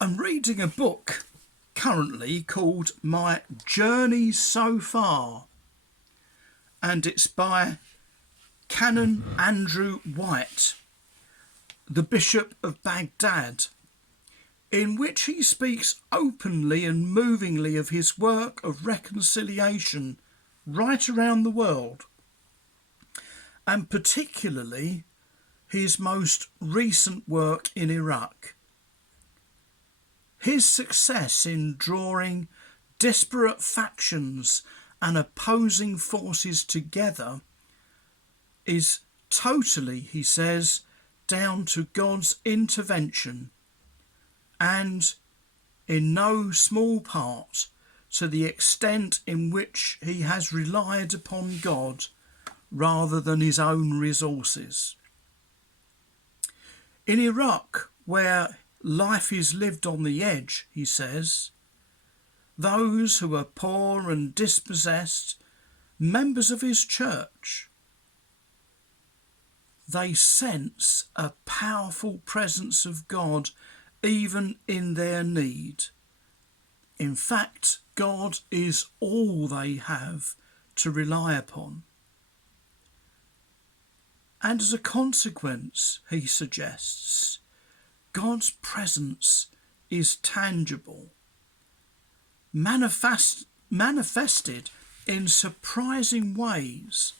I'm reading a book currently called My Journey So Far, and it's by Canon Andrew White, the Bishop of Baghdad, in which he speaks openly and movingly of his work of reconciliation right around the world, and particularly his most recent work in Iraq. His success in drawing disparate factions and opposing forces together is totally, he says, down to God's intervention, and in no small part to the extent in which he has relied upon God rather than his own resources. In Iraq, where life is lived on the edge, he says, those who are poor and dispossessed, members of his church, they sense a powerful presence of God even in their need. In fact, God is all they have to rely upon. And as a consequence, he suggests, God's presence is tangible, manifested in surprising ways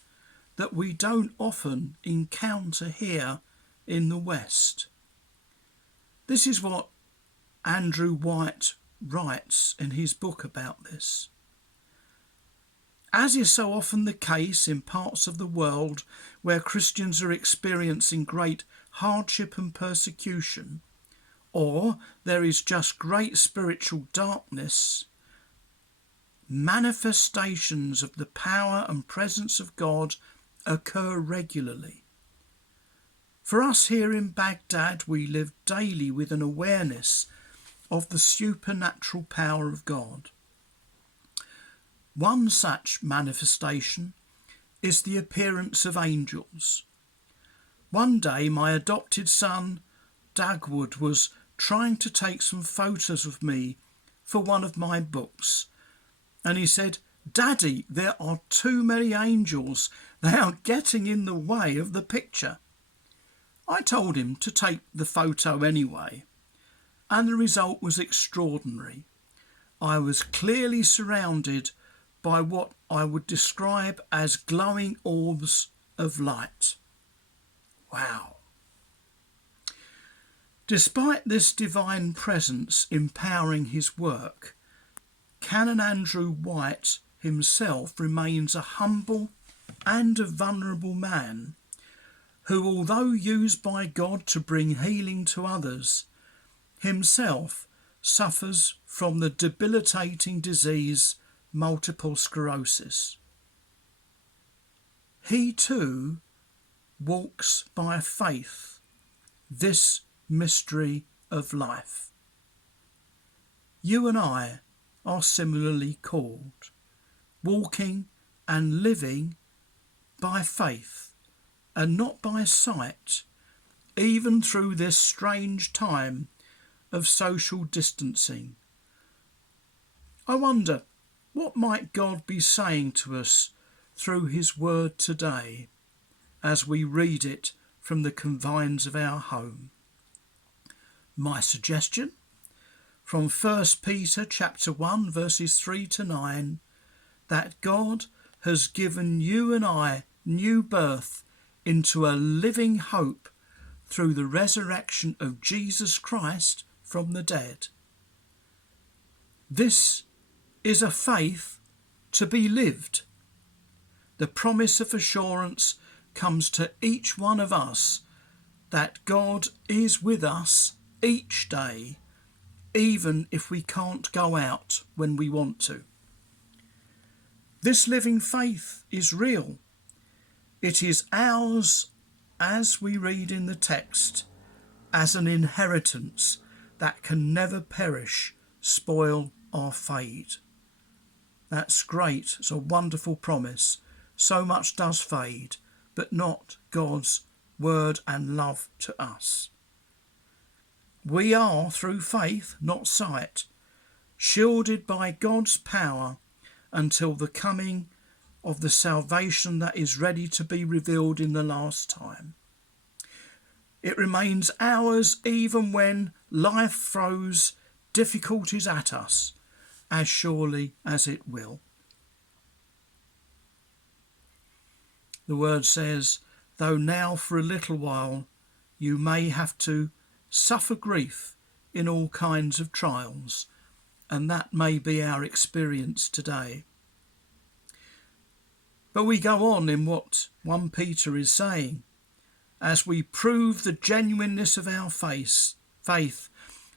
that we don't often encounter here in the West. This is what Andrew White writes in his book about this. As is so often the case in parts of the world where Christians are experiencing great hardship and persecution, or there is just great spiritual darkness, manifestations of the power and presence of God occur regularly. For us here in Baghdad, we live daily with an awareness of the supernatural power of God. One such manifestation is the appearance of angels. One day my adopted son, Dagwood, was trying to take some photos of me for one of my books, and he said, "Daddy, there are too many angels. They are getting in the way of the picture." I told him to take the photo anyway, and the result was extraordinary. I was clearly surrounded by what I would describe as glowing orbs of light. Wow. Despite this divine presence empowering his work, Canon Andrew White himself remains a humble and a vulnerable man who, although used by God to bring healing to others, himself suffers from the debilitating disease multiple sclerosis. He too walks by faith this mystery of life. You and I are similarly called, walking and living by faith and not by sight, even through this strange time of social distancing. I wonder, what might God be saying to us through his word today as we read it from the confines of our home? My suggestion, from 1 Peter chapter 1 verses 3 to 9, that God has given you and I new birth into a living hope through the resurrection of Jesus Christ from the dead. This is a faith to be lived. The promise of assurance comes to each one of us that God is with us each day, even if we can't go out when we want to. This living faith is real. It is ours, as we read in the text, as an inheritance that can never perish, spoil or fade. That's great. It's a wonderful promise. So much does fade, but not God's word and love to us. We are, through faith, not sight, shielded by God's power until the coming of the salvation that is ready to be revealed in the last time. It remains ours even when life throws difficulties at us, as surely as it will. The word says, though now for a little while you may have to suffer grief in all kinds of trials, and that may be our experience today. But we go on in what 1 Peter is saying. As we prove the genuineness of our faith,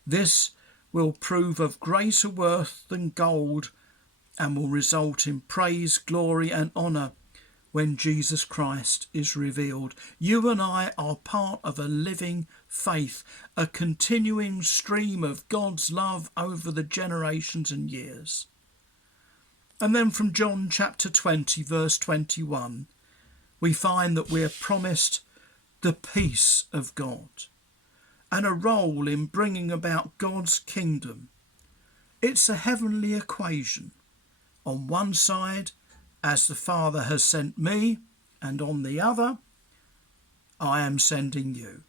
this will prove of greater worth than gold and will result in praise, glory and honour when Jesus Christ is revealed. You and I are part of a living faith, a continuing stream of God's love over the generations and years. And then from John chapter 20, verse 21, we find that we are promised the peace of God and a role in bringing about God's kingdom. It's a heavenly equation. On one side, as the Father has sent me, and on the other, I am sending you.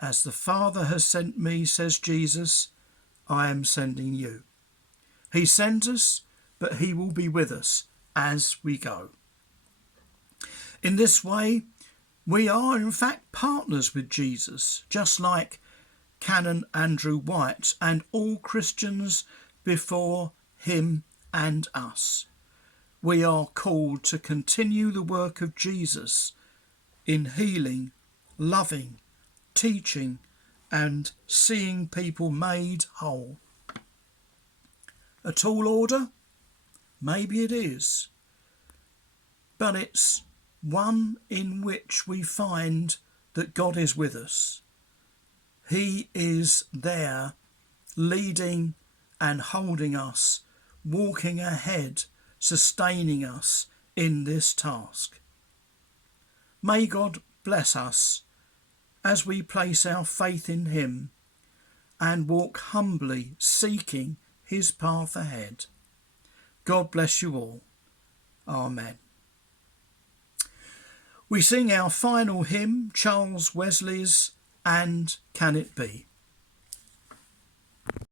As the Father has sent me, says Jesus, I am sending you. He sends us, but he will be with us as we go. In this way, we are in fact partners with Jesus, just like Canon Andrew White and all Christians before him and us. We are called to continue the work of Jesus in healing, loving, teaching and seeing people made whole. A tall order? Maybe it is. But it's one in which we find that God is with us. He is there, leading and holding us, walking ahead, sustaining us in this task. May God bless us as we place our faith in him and walk humbly seeking his path ahead. God bless you all. Amen. We sing our final hymn, Charles Wesley's And Can It Be?